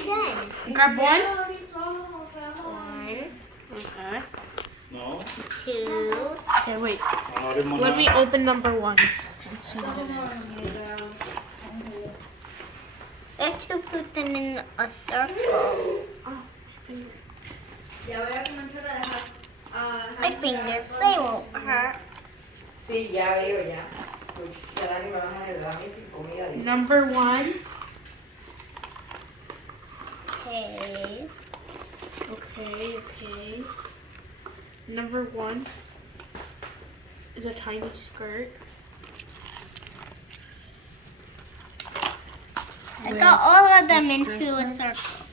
ready? Grab one. One, Okay. No. 2. Okay, wait. No abrimos Let me nada. open number 1. Let's see what it is. I have to put them in a circle. Ya voy a comenzar a dejar. My fingers, they won't hurt. Sí, ya veo, ya. Pues ya Dani me van a ayudar a mí sin comida. Dice. Number 1. Okay. Okay. Number 1 is a tiny skirt. I got all of them into a circle.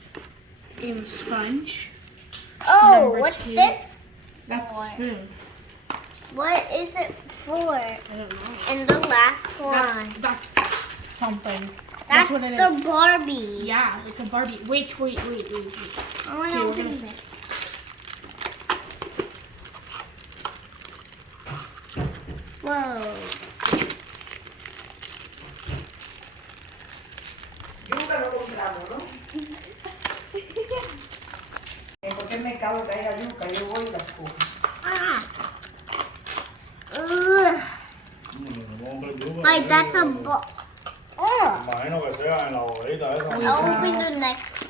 And a sponge. Oh, Number what's 2. this? That's a spoon. What is it for? I don't know. And the last one. That's something. That's what it the is. Barbie. Yeah, it's a Barbie. Wait. I want to Okay, we're open gonna- this. Whoa. Yuca no compramos, ¿no? En cualquier mercado que haya yuca, yo voy y las cojo. Ah. Ugh. Like that's a bo- Oh. Imagino que sea en la bodeguita esa. I'll open the next.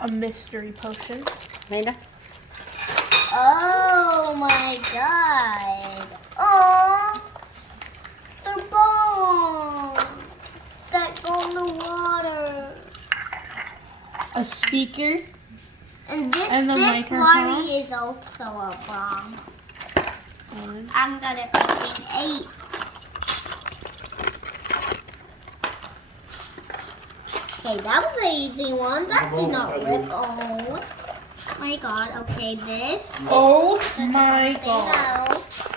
A mystery potion. Mira. Oh my god. Oh. The bones that go in the water. A speaker. And this And the microphone. Barbie is also a bomb. I'm gonna put 8. Okay, that was an easy one. That did not rip. Oh my god. Okay, this. Oh That's my something god. else.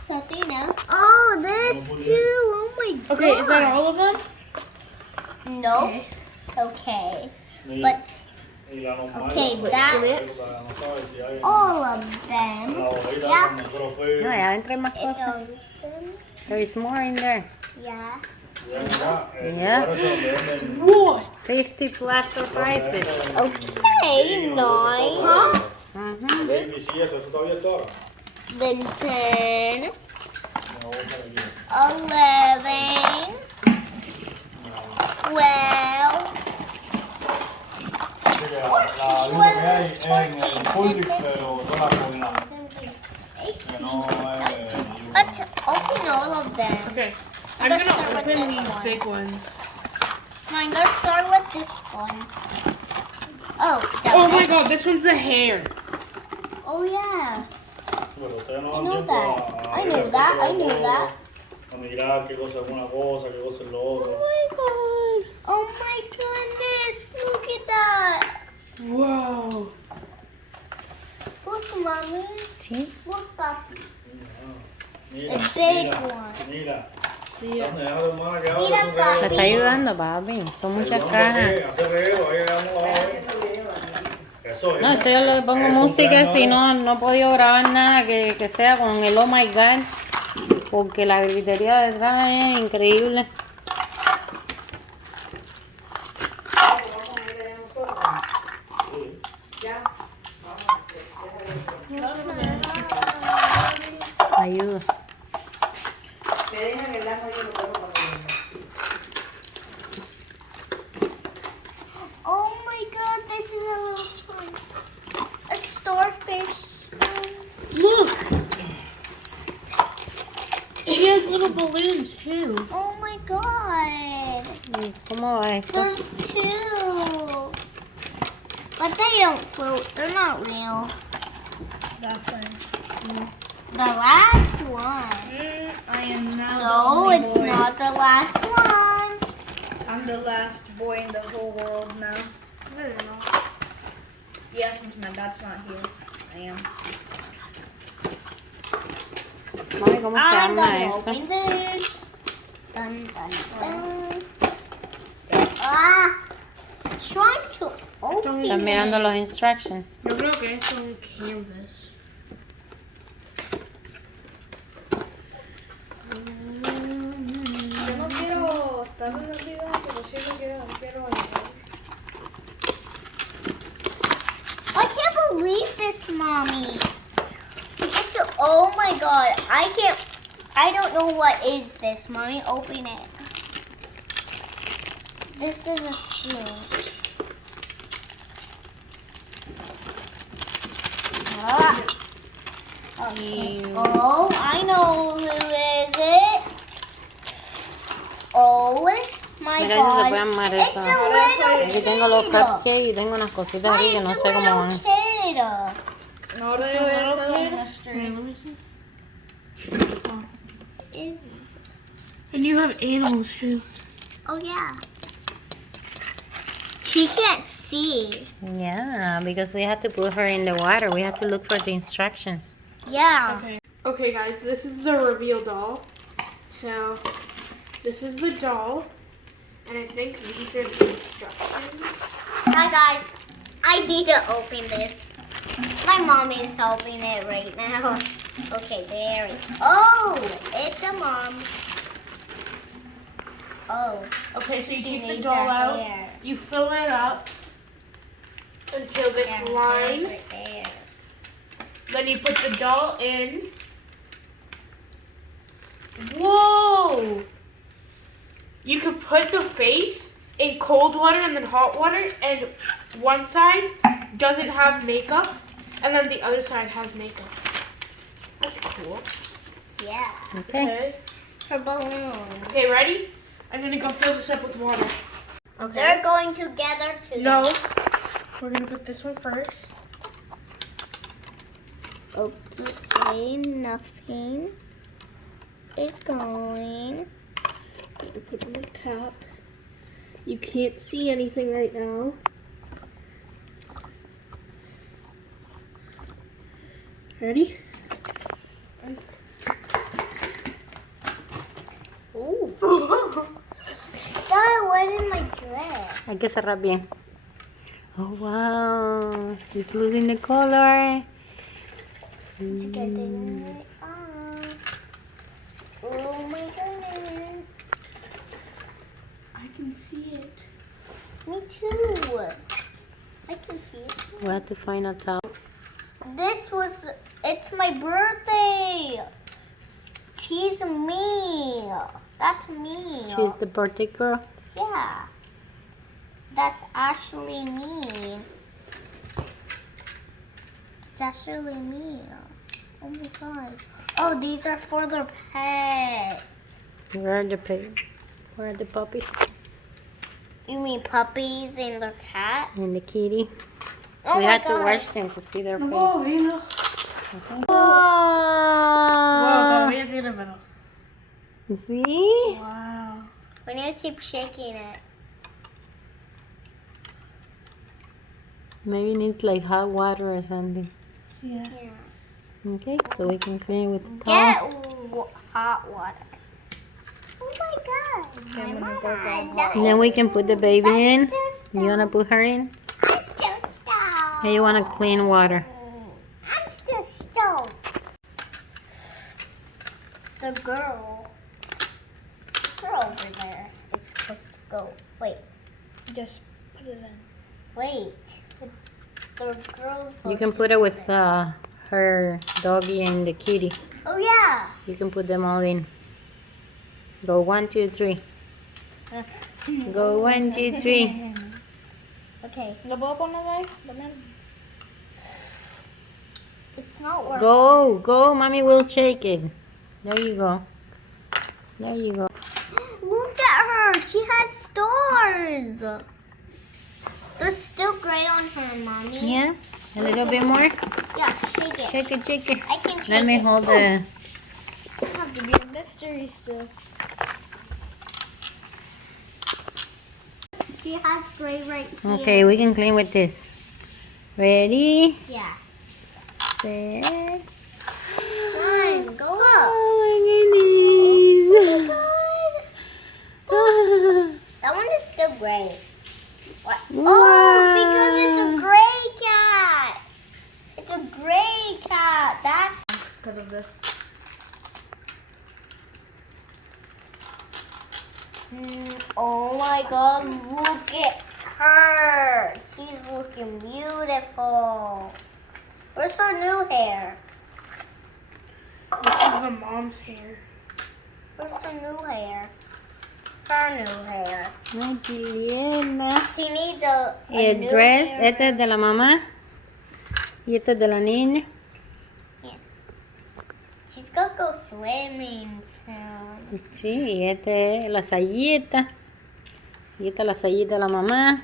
Something else. Oh, this too. Oh my god. Okay, is that all of them? Nope. Okay. But Y la normal, Okay, la that- bodeguita, no sabes si hay en all of la them. bodeguita Yeah. cuando nosotros fuimos. No, ya entra más It cosas. knows them. There's more in there. Yeah. Yeah. 50 plus surprises. Okay, 9. Mhm. Baby, sí, eso está abierto ahora. Then 10. No, vamos a ver. 11. 12. Sí, que la digo que hay en el público, pero no la coordinamos. Que no es Let's open all of them. Okay. I'm Let's gonna start with open this these one. big ones. I'm gonna start with this one. Oh, that Oh my one. god, this one's the hair. Oh yeah. Pero ustedes no I dan know tiempo that. a I ver knew that. I knew todo, that. a mirar qué cosa es una cosa, qué cosa es lo otro. Oh my god. Oh my goodness. Look at that. Whoa. Look, mommy. Sí. Look, papi. Mira, A big mira, one. mira. Yeah. ¿Dónde deja tu hermana que Mira, haga papi. Te está ayudando, papi. Son muchas cajas. Hace reguero, ahí vamos a ver. Eso es. No, eso yo le pongo música, si no, no he podido grabar nada que sea con el oh my god. Porque la gritería detrás es increíble. Ayuda. Me dejan el agua y yo lo pongo para comer. Oh my god, this is a little sponge. A starfish sponge. Look. She has little balloons too. Oh my god. ¿Cómo va esto? There's 2. But they don't float. They're not real. The last one. I am now No, the only it's boy. not the last one. I'm the last boy in the whole world now. I don't know. Yeah, since my dad's not here, I am. Mami, ¿cómo se I'm llama gonna eso? open this. Dun, dun, dun. Ah! Trying to open Estás mirando los instructions. Yo creo que es un canvas. Yo no quiero estar en el video, pero sí lo quiero this, Mommy. It's, oh my God. I don't know what is this, Mommy. Open it. This is a spoon. Ah. Okay. Oh, I know who is it. Oh my Mira, si se God. puede amar It's eso. a little Aquí tengo los kid. cupcakes y tengo unas cositas aquí que no sé cómo van. No It's debe a little ser un kid. mystery. Wait, let me see. Is And you have animals too. oh yeah. She can't see. Yeah, because we had to put her in the water. We had to look for the instructions. Yeah. Okay, guys, this is the reveal doll. So, this is the doll. And I think these are the instructions. Hi guys. I need to open this. My mom is helping it right now. Okay, there it is. Oh, it's a mom. Oh, Okay, so you she take the needs doll her out. hair. You fill it up until this Yeah, line. there's right there. Then you put the doll in. Whoa! You could put the face in cold water and then hot water, and one side doesn't have makeup, and then the other side has makeup. That's cool. Yeah. Okay. Her balloon. Okay, ready? I'm gonna go fill this up with water. Okay. They're going together too. No. We're gonna put this one first. Okay, nothing is going. You put in the cap. You can't see anything right now. Ready? Ooh. That went in my dress. Hay que cerrar bien. Oh, wow. She's losing the color. It's getting it off. Oh my goodness. I can see it. Me too. I can see it. We have to find a towel. It's my birthday. She's me. That's me. She's the birthday girl. Yeah. That's actually me. It's actually me. Oh my God. Oh, these are for the pet. Where are the Where are the puppies? You mean puppies and their cat? And the kitty. Oh We my had to God. wash them to see their face. Whoa, mira. Wow, Wow. todavía tiene pelo. See? Wow. We need to keep shaking it. Maybe it needs like hot water or something. Yeah. Yeah. Okay, so we can clean it with the towel. Get hot water. Oh my God. Okay, I'm gonna go grab God. And then we can put the baby in. I'm still You wanna put her in? I'm still stoned. Hey, you wanna clean water? I'm still stoned. The girl over there is supposed to go. Wait, Just put it in. wait. The girl's You can put it with her doggy and the kitty. Oh yeah. You can put them all in. Go 1, 2, 3. Go 1, 2, 3. Okay, ¿Lo puedo poner ahí? Dame. it's not working. Go, go, mommy will shake it. There you go. There you go. Look at her. She has stars. They're still gray on her, Mommy. Yeah? A little bit more? Yeah, shake it. Shake it, shake it. I can shake Let me it. hold the... It have to be a mystery still. She has gray right here. Okay, we can clean with this. Ready? Yeah. Set. Come, go up. Oh my goodness. That one is still gray. What? Wow. Oh, because it's a gray cat. It's a gray cat. That's Because of this. oh my God! Look at her. She's looking beautiful. Where's her new hair? This is the mom's hair. Where's her new hair? Her new hair. Ay, qué linda. She needs a Y el new dress, hair. este es de la mamá. Y este es de la niña. She's gonna go swimming soon. Sí, y este es la sayita. Y esta es la sayita de la mamá.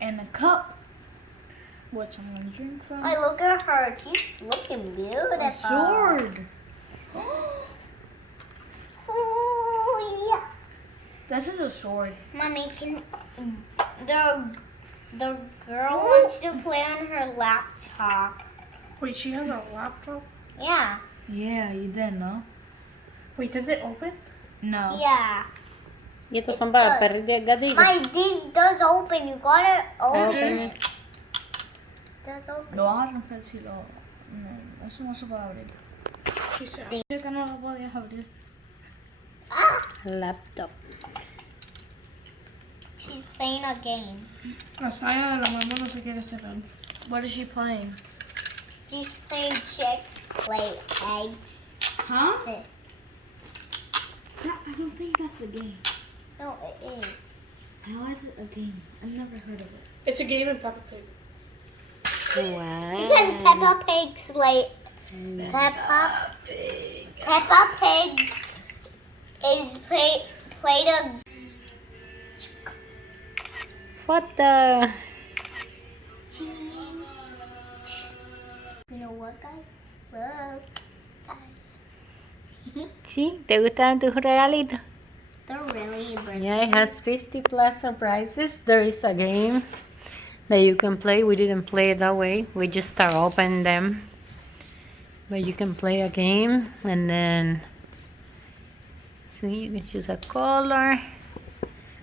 And a cup, which I'm gonna drink from. I look at her. She's looking beautiful. A sword. Oh, yeah. This is a sword. Mommy, can the girl wants to play on her laptop. Wait, she has a laptop? Yeah. Yeah, you didn't know? Wait, does it open? No. Yeah. Y estos son para el perrito y el gatito. My, these does open. You gotta open Open it. Does open. Lo vas a romper si lo... No, eso no se puede abrir. She said. Yo que no lo podías abrir. Ah! Laptop. She's playing a game. La saya de la mamá no se quiere cerrar. What is she playing? She's playing chick, lay eggs. Huh? It- I don't think that's a game. No, it is. How is it a game? I've never heard of it. It's a game in Peppa Pig. Wow. Because Peppa Pig's like Peppa Pig is played a Foto. You know what, guys? Look, guys. ¿Sí? ¿Te gustaron tus regalitos? They're really pretty. Yeah, it has 50 plus surprises. There is a game that you can play. We didn't play it that way. We just start opening them. But you can play a game and then see, you can choose a color.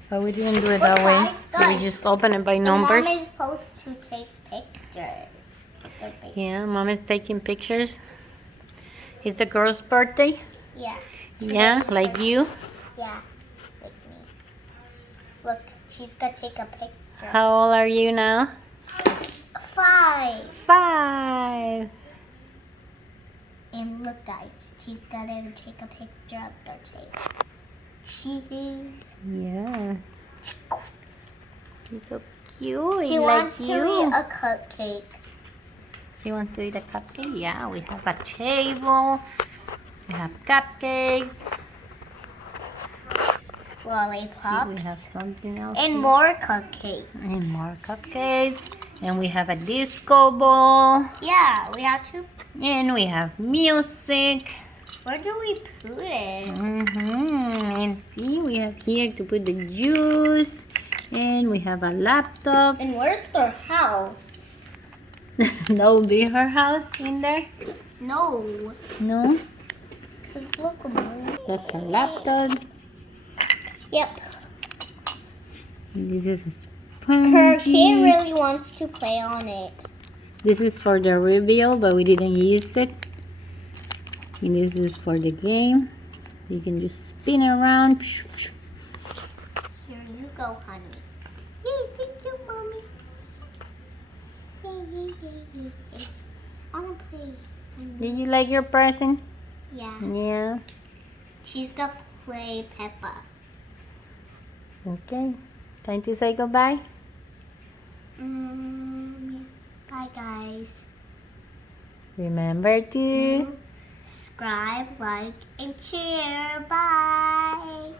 But we didn't do it that way. We just open it by numbers. Mom is supposed to take pictures. They're big. Yeah, mom is taking pictures. It's the girl's birthday. Yeah. Yeah, Today's like her- you. Yeah, with me. Look, she's gonna take a picture. How old are you now? 5. 5. And look, guys, she's gonna take a picture of the cake. Cheese. Yeah. She's so cute. She like wants to you. eat a cupcake. She wants to eat a cupcake? Yeah, we have a table. We have cupcakes. See, we have Lollipops. something else. And here. more cupcakes. And more cupcakes. And we have a disco ball. Yeah, we have to. And we have music. Where do we put it? And see, we have here to put the juice. And we have a laptop. And where's their house? That will be her house in there. No. No? 'Cause look, Mom. That's her laptop. Yep. This is a Her sponge. kid really wants to play on it. This is for the reveal, but we didn't use it. And this is for the game. You can just spin around. Here you go, honey. Yay, thank you, Mommy. Yay. I want to play. Did you like your present? Yeah. Yeah. She's gonna play Peppa. Okay. Time to say goodbye. Yeah. Bye, guys. Remember to Subscribe, like, and share. Bye.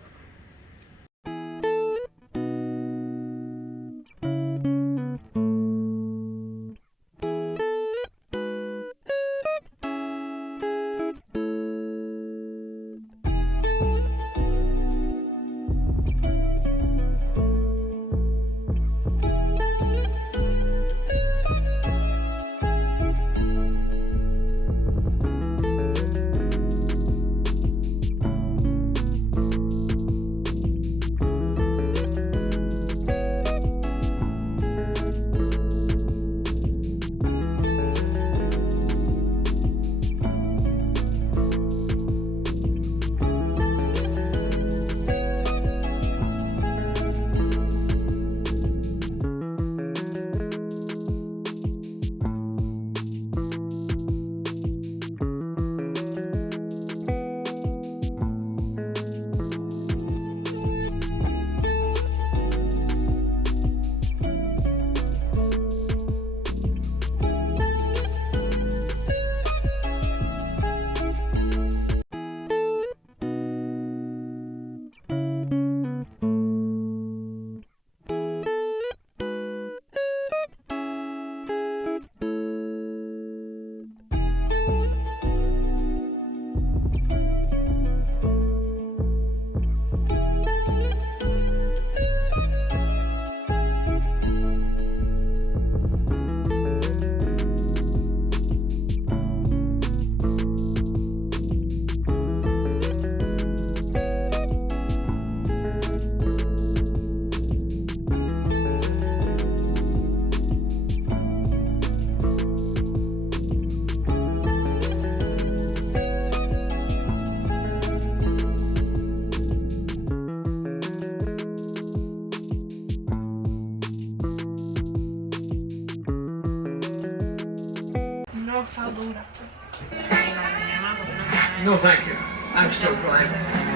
No, thank you. I'm still driving.